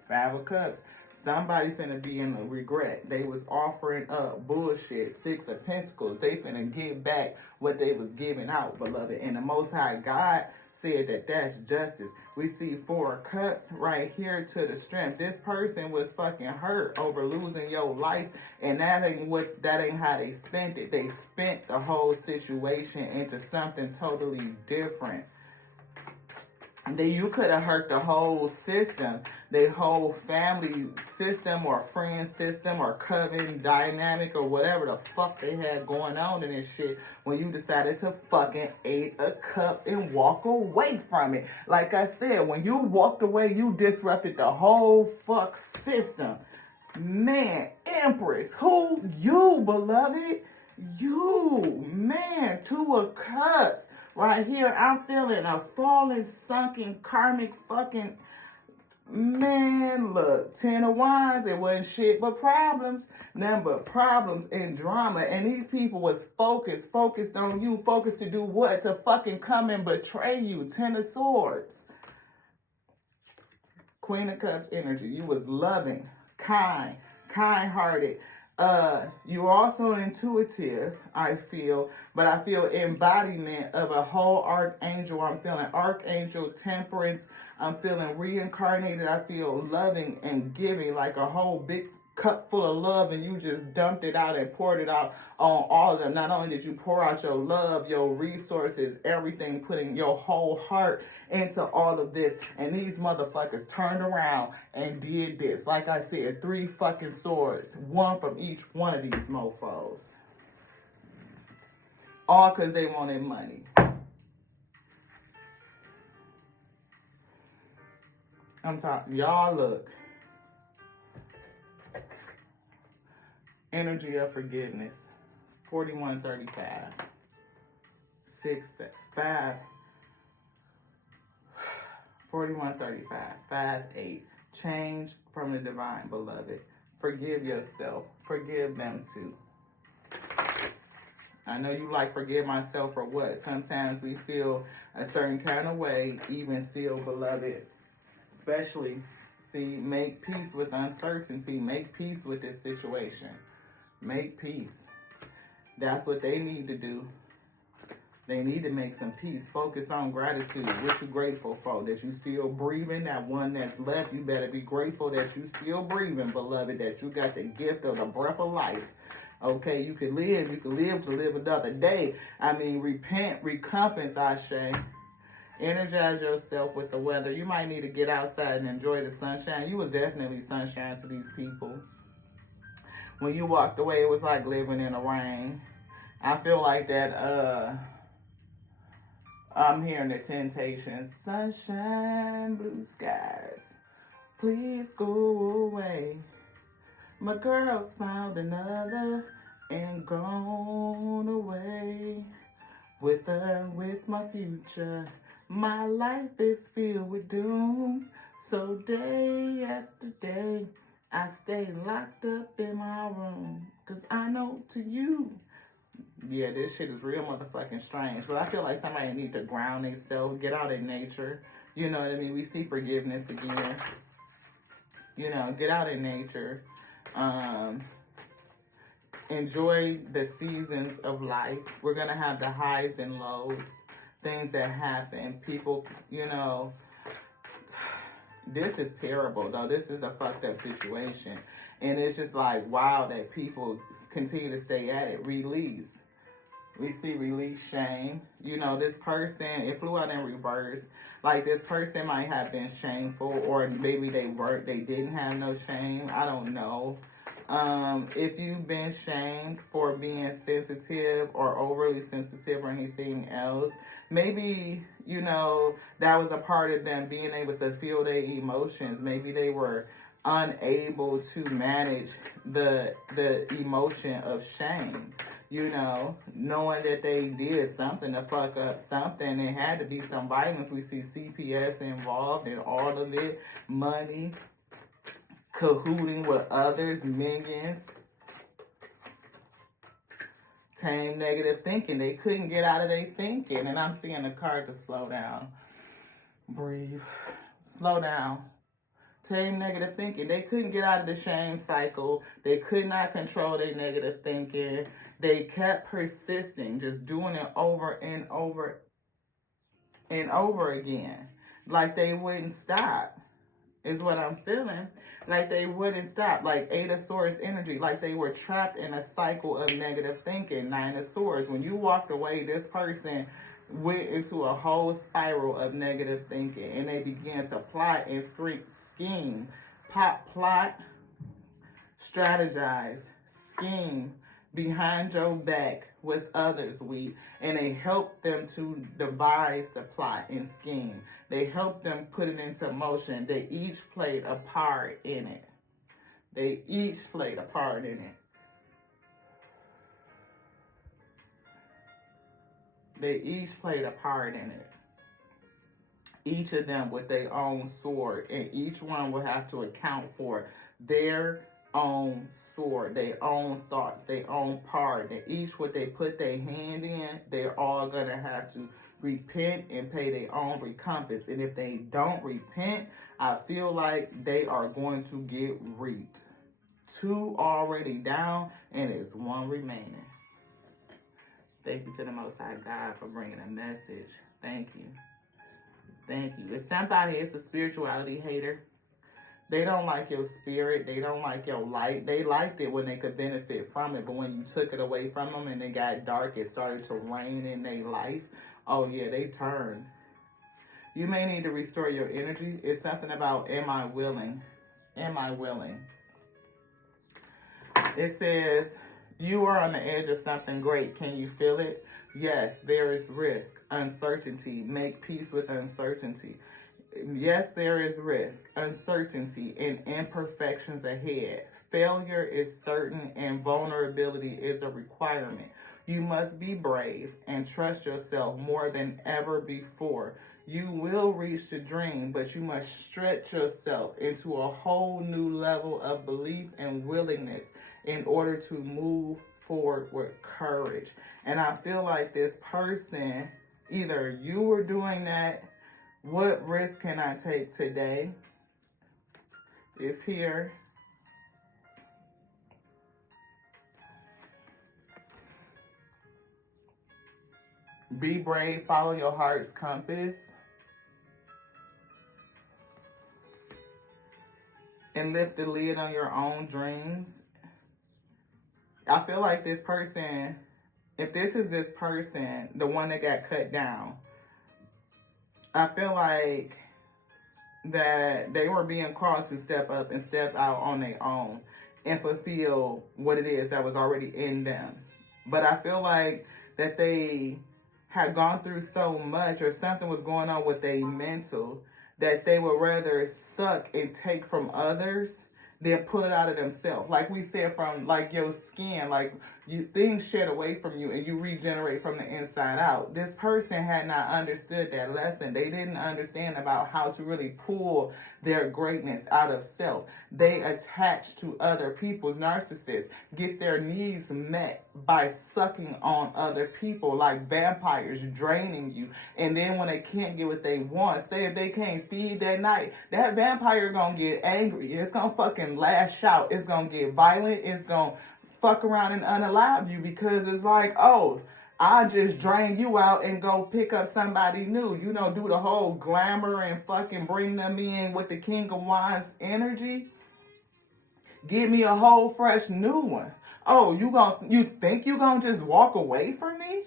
Five of Cups. Somebody finna be in a regret. They was offering up bullshit. Six of Pentacles. They finna give back what they was giving out, beloved. And the Most High God said that that's justice. We see Four of Cups right here to the strength. This person was fucking hurt over losing your life, and that ain't how they spent it. They spent the whole situation into something totally different. Then you could have hurt the whole system, the whole family system or friend system or coven dynamic or whatever the fuck they had going on in this shit when you decided to fucking 8 of Cups and walk away from it. Like I said, when you walked away, you disrupted the whole fuck system. Man, Empress, who you, beloved? You, man, 2 of Cups. Right here, I'm feeling a fallen, sunken, karmic fucking, man, look, 10 of Wands, it wasn't shit but problems. Nothing but problems and drama. And these people was focused on you, focused to do what? To fucking come and betray you. 10 of Swords. Queen of Cups energy. You was loving, kind-hearted. You're also intuitive, I feel, but I feel embodiment of a whole archangel. I'm feeling archangel temperance. I'm feeling reincarnated. I feel loving and giving, like a whole big cup full of love, and you just dumped it out and poured it out on all of them. Not only did you pour out your love, your resources, everything, putting your whole heart into all of this, and these motherfuckers turned around and did this. Like I said, 3 fucking swords, one from each one of these mofos. All because they wanted money. I'm talking, y'all look. Energy of forgiveness. 4135. 6, 5. 4135. 5, 8. Change from the divine, beloved. Forgive yourself. Forgive them too. I know you like forgive myself or what. Sometimes we feel a certain kind of way, even still, beloved. Especially, see, make peace with uncertainty. Make peace with this situation. Make peace. That's what they need to do. They need to make some peace. Focus on gratitude. What you grateful for? That you still breathing. That one that's left, you better be grateful that you still breathing, beloved. That you got the gift of the breath of life. Okay, you can live. You can live to live another day. I mean, repent, recompense, Ashe. Energize yourself with the weather. You might need to get outside and enjoy the sunshine. You was definitely sunshine to these people. When you walked away, it was like living in the rain. I feel like that, I'm hearing the Temptations. Sunshine, blue skies, please go away. My girl's found another and gone away. With her, with my future, my life is filled with doom. So day after day, I stay locked up in my room. Cause I know to you, yeah, this shit is real motherfucking strange. But I feel like somebody need to ground themselves, get out in nature. You know what I mean? We see forgiveness again. You know, get out in nature. Enjoy the seasons of life. We're going to have the highs and lows, things that happen. People, you know, this is terrible, though. This is a fucked up situation. And it's just like, wow, that people continue to stay at it. Release. We see release, shame. You know, this person, it flew out in reverse. Like, this person might have been shameful, or maybe they didn't have no shame. I don't know. If you've been shamed for being sensitive or overly sensitive or anything else, maybe, you know, that was a part of them being able to feel their emotions. Maybe they were unable to manage the emotion of shame. You know, knowing that they did something to fuck up something. It had to be some violence. We see CPS involved in all of it. Money, cahooting with others, minions. Tame negative thinking. They couldn't get out of their thinking. And I'm seeing the card to slow down. Breathe. Slow down. Tame negative thinking. They couldn't get out of the shame cycle. They could not control their negative thinking. They kept persisting, just doing it over and over and over again. Like they wouldn't stop, is what I'm feeling. Like they wouldn't stop. Like 8 of Swords energy. Like they were trapped in a cycle of negative thinking. 9 of Swords. When you walked away, this person went into a whole spiral of negative thinking, and they began to plot and scheme, plot, strategize, scheme behind your back with others, and they helped them to devise the plot and scheme. They helped them put it into motion. They each played a part in it. They each played a part in it. They each played a part in it. Each of them with their own sword, and each one will have to account for their own sword, their own thoughts, their own part. And each what they put their hand in, they're all going to have to repent and pay their own recompense. And if they don't repent, I feel like they are going to get reaped. 2 already down, and it's 1 remaining. Thank you to the Most High God for bringing a message. Thank you. Thank you. If somebody is a spirituality hater, they don't like your spirit. They don't like your light. They liked it when they could benefit from it. But when you took it away from them and it got dark, it started to rain in their life. Oh, yeah, they turned. You may need to restore your energy. It's something about, am I willing? Am I willing? It says, you are on the edge of something great. Can you feel it? Yes, there is risk, uncertainty. Make peace with uncertainty. Yes, there is risk, uncertainty, and imperfections ahead. Failure is certain and vulnerability is a requirement. You must be brave and trust yourself more than ever before. You will reach the dream, but you must stretch yourself into a whole new level of belief and willingness in order to move forward with courage. And I feel like this person, either you were doing that. What risk can I take today? It's here. Be brave, follow your heart's compass. And lift the lid on your own dreams. I feel like this person, if this is this person, the one that got cut down, I feel like that they were being called to step up and step out on their own and fulfill what it is that was already in them. But I feel like that they had gone through so much, or something was going on with their mental, that they would rather suck and take from others than pull it out of themselves. Like we said, from like your skin, like things shed away from you and you regenerate from the inside out. This person had not understood that lesson. They didn't understand about how to really pull their greatness out of self. They attach to other people's narcissists, get their needs met by sucking on other people like vampires, draining you. And then when they can't get what they want, say if they can't feed that night, that vampire gonna get angry. It's gonna fucking lash out. It's gonna get violent. It's gonna fuck around and unalive you, because it's like, oh, I just drain you out and go pick up somebody new. You know, do the whole glamour and fucking bring them in with the King of Wands energy. Give me a whole fresh new one. Oh, you think you gonna just walk away from me?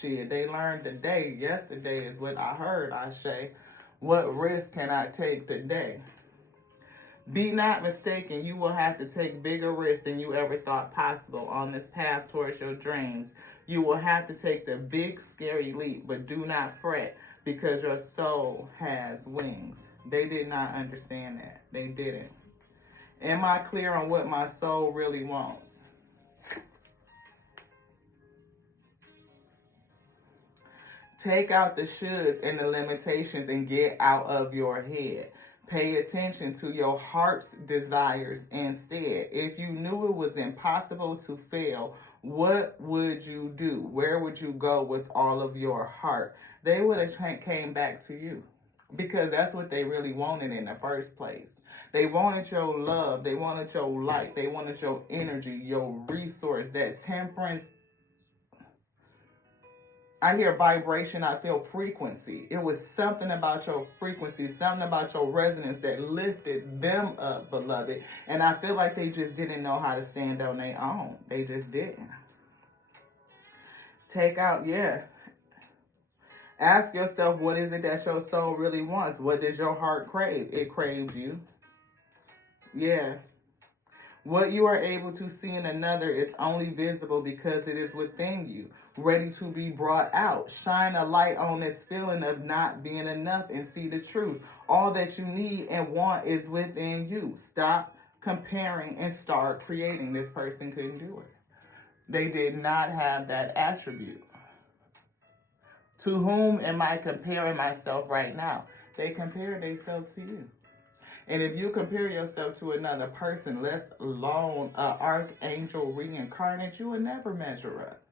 Shit, they learned today. Yesterday is what I heard, I say. What risk can I take today? Be not mistaken, you will have to take bigger risks than you ever thought possible on this path towards your dreams. You will have to take the big, scary leap, but do not fret, because your soul has wings. They did not understand that. They didn't. Am I clear on what my soul really wants? Take out the shoulds and the limitations and get out of your head. Pay attention to your heart's desires instead. If you knew it was impossible to fail, what would you do? Where would you go with all of your heart? They would have came back to you. because that's what they really wanted in the first place. They wanted your love. They wanted your light. They wanted your energy, your resource, that temperance. I hear vibration, I feel frequency. It was something about your frequency, something about your resonance that lifted them up, beloved. And I feel like they just didn't know how to stand on their own. They just didn't. Take out, yeah. Ask yourself, what is it that your soul really wants? What does your heart crave? It craves you. Yeah. What you are able to see in another is only visible because it is within you, ready to be brought out. Shine a light on this feeling of not being enough and see the truth. All that you need and want is within you. Stop comparing and start creating. This person couldn't do it. They did not have that attribute. To whom am I comparing myself right now? They compare themselves to you. And if you compare yourself to another person, let alone an archangel reincarnate, you will never measure up.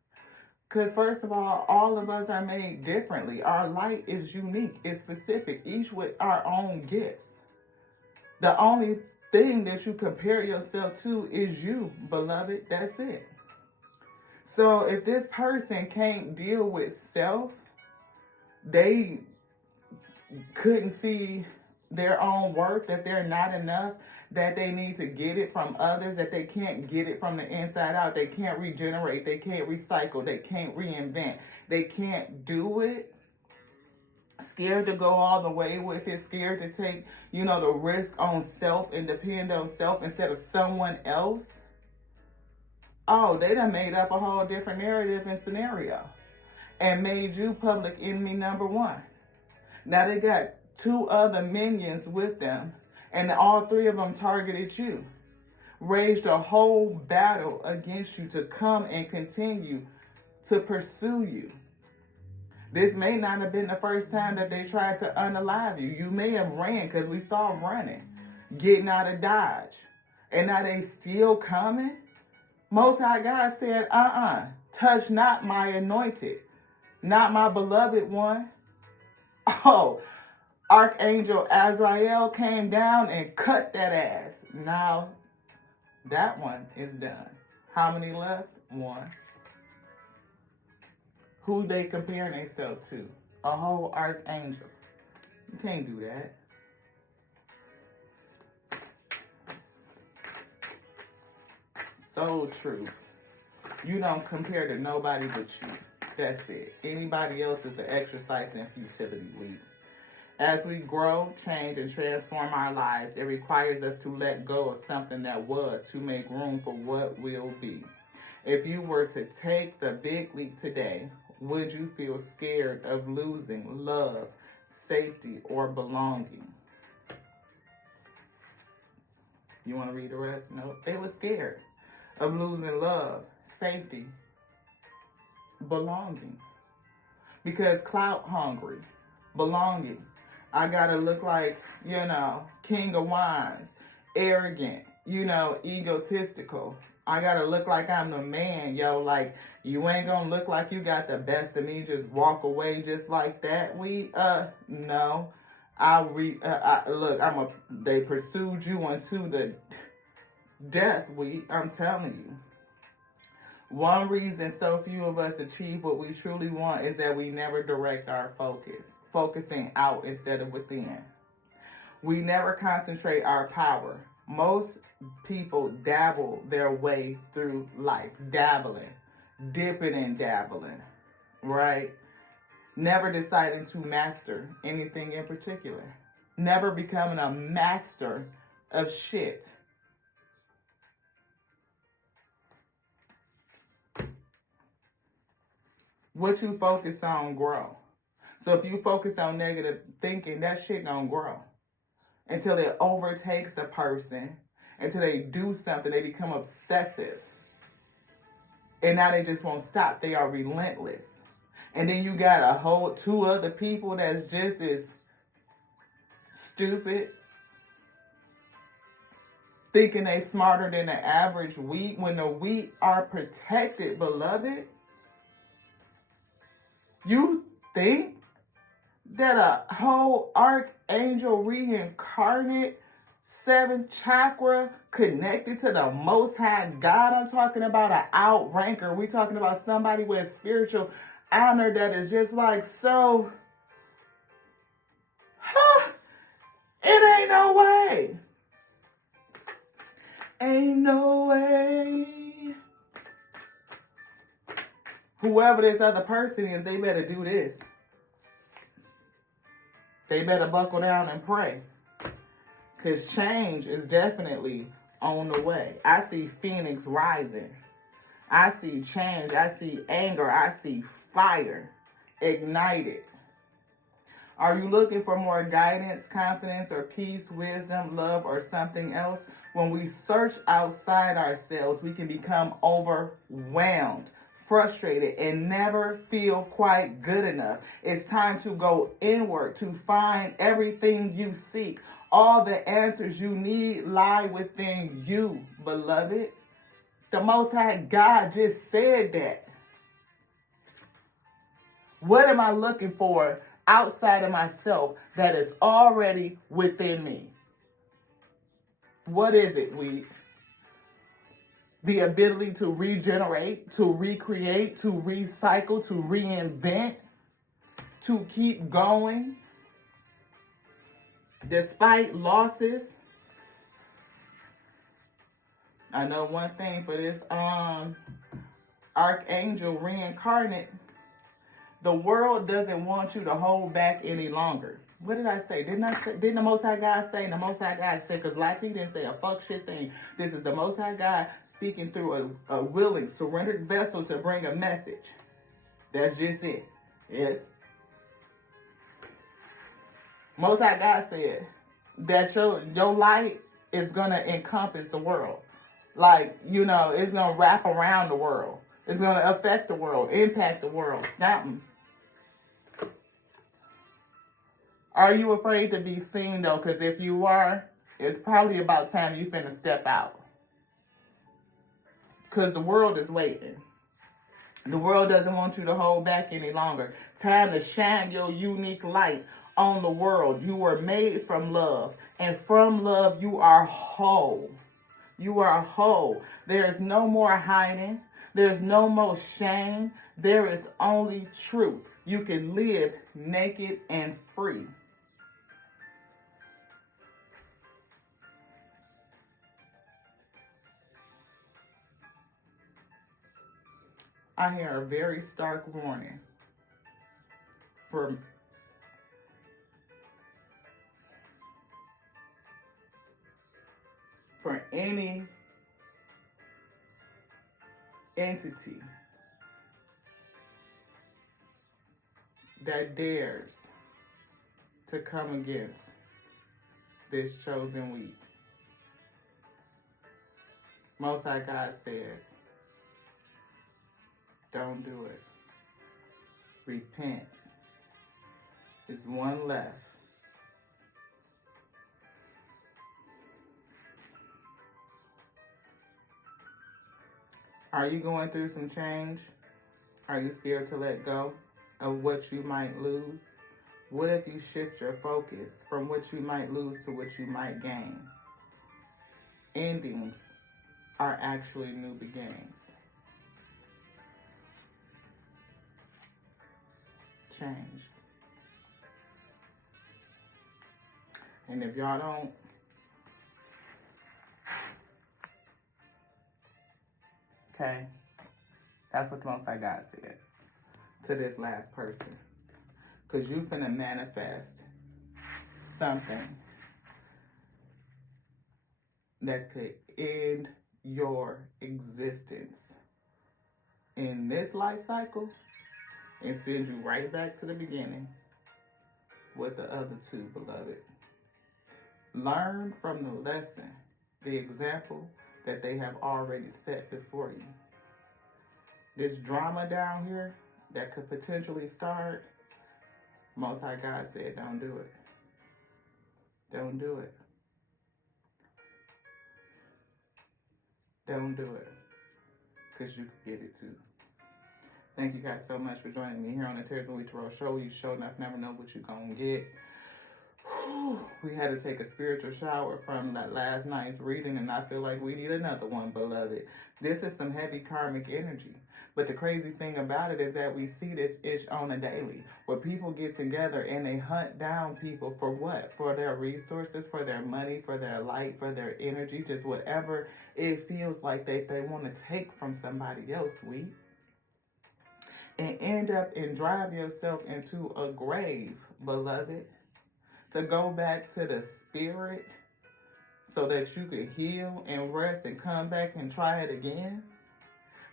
Because first of all of us are made differently. Our light is unique, it's specific, each with our own gifts. The only thing that you compare yourself to is you, beloved. That's it. So if this person can't deal with self, they couldn't see their own worth, that they're not enough, that they need to get it from others, that they can't get it from the inside out, they can't regenerate, they can't recycle, they can't reinvent, they can't do it, scared to go all the way with it, scared to take, the risk on self and depend on self instead of someone else. Oh, they done made up a whole different narrative and scenario and made you public enemy number one. Now they got 2 other minions with them, and all 3 of them targeted you. Raged a whole battle against you to come and continue to pursue you. This may not have been the first time that they tried to unalive you. You may have ran, because we saw running, getting out of Dodge. And now they still coming? Most High God said, touch not my anointed, not my beloved one. Oh, Archangel Azrael came down and cut that ass. Now, that one is done. How many left? 1. Who they comparing themselves to? A whole archangel. You can't do that. So true. You don't compare to nobody but you. That's it. Anybody else is an exercise in futility week. As we grow, change, and transform our lives, it requires us to let go of something that was to make room for what will be. If you were to take the big leap today, would you feel scared of losing love, safety, or belonging? You want to read the rest? No. They were scared of losing love, safety, belonging. Because clout hungry, belonging. I gotta look like, king of wands, arrogant, egotistical. I gotta look like I'm the man, like, you ain't gonna look like you got the best of me, just walk away just like that. No. They pursued you unto the death, I'm telling you. One reason so few of us achieve what we truly want is that we never direct our focus, focusing out instead of within. We never concentrate our power. Most people dabble their way through life, dabbling, dipping and dabbling, right? Never deciding to master anything in particular. Never becoming a master of shit. What you focus on grow. So if you focus on negative thinking, that shit don't grow. Until it overtakes a person, until they do something, they become obsessive. And now they just won't stop. They are relentless. And then you got a whole 2 other people that's just as stupid, thinking they smarter than the average wheat, when the wheat are protected, beloved. You think that a whole archangel reincarnate, seventh chakra, connected to the Most High God. I'm talking about an outranker. We're talking about somebody with spiritual honor that is just like so. It ain't no way. Ain't no way. Whoever this other person is, they better do this. They better buckle down and pray. Because change is definitely on the way. I see Phoenix rising. I see change. I see anger. I see fire ignited. Are you looking for more guidance, confidence, or peace, wisdom, love, or something else? When we search outside ourselves, we can become overwhelmed, frustrated, and never feel quite good enough. It's time to go inward to find everything you seek. All the answers you need lie within you, beloved. The Most High God just said that. What am I looking for outside of myself that is already within me? What is it, we? The ability to regenerate, to recreate, to recycle, to reinvent, to keep going despite losses. I know one thing for this archangel reincarnate. The world doesn't want you to hold back any longer. What did I say? Didn't the Most High God say? And the Most High God said, because Lati didn't say a fuck shit thing. This is the Most High God speaking through a willing, surrendered vessel to bring a message. That's just it. Yes. Most High God said that your light is going to encompass the world. Like, you know, it's going to wrap around the world. It's going to affect the world, impact the world, something. Are you afraid to be seen, though? Because if you are, it's probably about time you finna step out. Because the world is waiting. The world doesn't want you to hold back any longer. Time to shine your unique light on the world. You were made from love. And from love, you are whole. You are whole. There is no more hiding. There's no more shame. There is only truth. You can live naked and free. I hear a very stark warning for any entity that dares to come against this chosen week. Most High God says, don't do it. Repent. There's one left. Are you going through some change? Are you scared to let go of what you might lose? What if you shift your focus from what you might lose to what you might gain? Endings are actually new beginnings. Change. And if y'all don't, okay, that's what the Most High God said to this last person. Because you finna manifest something that could end your existence in this life cycle and send you right back to the beginning with the other two, beloved. Learn from the lesson, the example that they have already set before you. This drama down here that could potentially start, Most High God said, don't do it. Don't do it. Don't do it. Because you could get it too. Thank you guys so much for joining me here on the Tears and We Tarot Show. You sure enough never know what you're going to get. Whew. We had to take a spiritual shower from that last night's reading, and I feel like we need another one, beloved. This is some heavy karmic energy. But the crazy thing about it is that we see this ish on a daily, where people get together and they hunt down people for what? For their resources, for their money, for their light, for their energy, just whatever it feels like they want to take from somebody else, and end up and drive yourself into a grave, beloved, to go back to the spirit so that you could heal and rest and come back and try it again.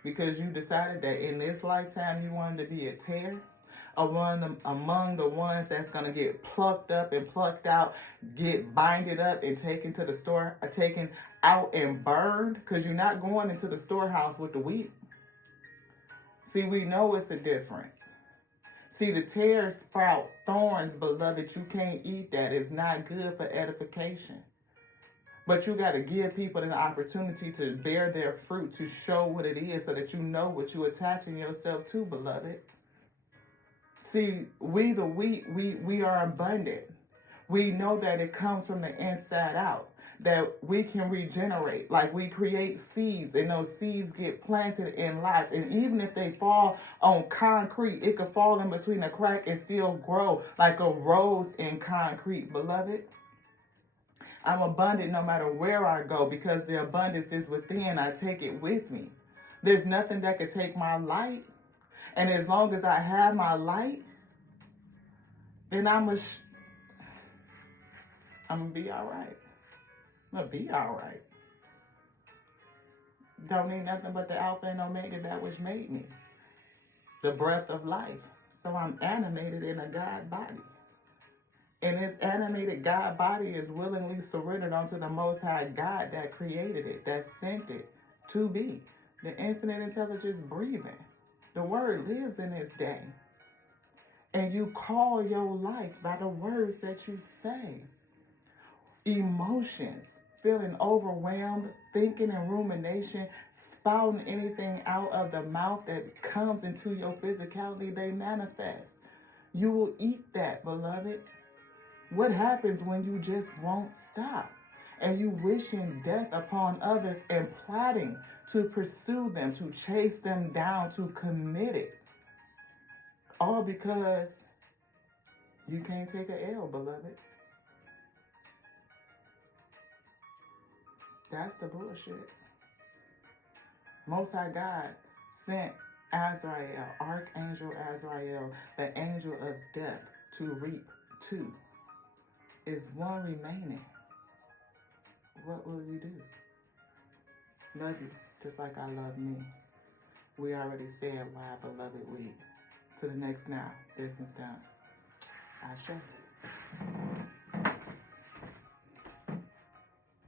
Because you decided that in this lifetime you wanted to be a tear, among the ones that's going to get plucked up and plucked out, get binded up and taken to the store, or taken out and burned, because you're not going into the storehouse with the wheat. See, we know it's a difference. See, the tares sprout thorns, beloved. You can't eat that. It's not good for edification. But you got to give people an opportunity to bear their fruit, to show what it is so that you know what you're attaching yourself to, beloved. See, we the wheat, we are abundant. We know that it comes from the inside out, that we can regenerate. Like we create seeds, and those seeds get planted in lives. And even if they fall on concrete, it could fall in between a crack and still grow like a rose in concrete, beloved. I'm abundant no matter where I go, because the abundance is within. I take it with me. There's nothing that could take my light. And as long as I have my light, then I'm going to be all right. I'm going to be all right. Don't need nothing but the Alpha and Omega, that which made me. The breath of life. So I'm animated in a God body. And this animated God body is willingly surrendered unto the Most High God that created it, that sent it to be. The infinite intelligence breathing. The word lives in this day. And you call your life by the words that you say. Emotions, feeling overwhelmed, thinking and rumination, spouting anything out of the mouth that comes into your physicality, they manifest. You will eat that, beloved. What happens when you just won't stop? And you wishing death upon others and plotting to pursue them, to chase them down, to commit it. All because you can't take an L, beloved. That's the bullshit. Most High God sent Azrael, Archangel Azrael, the angel of death, to reap two. Is one remaining. What will you do? Love you, just like I love me. We already said why, beloved, we. To the next now. Business done. Ashe.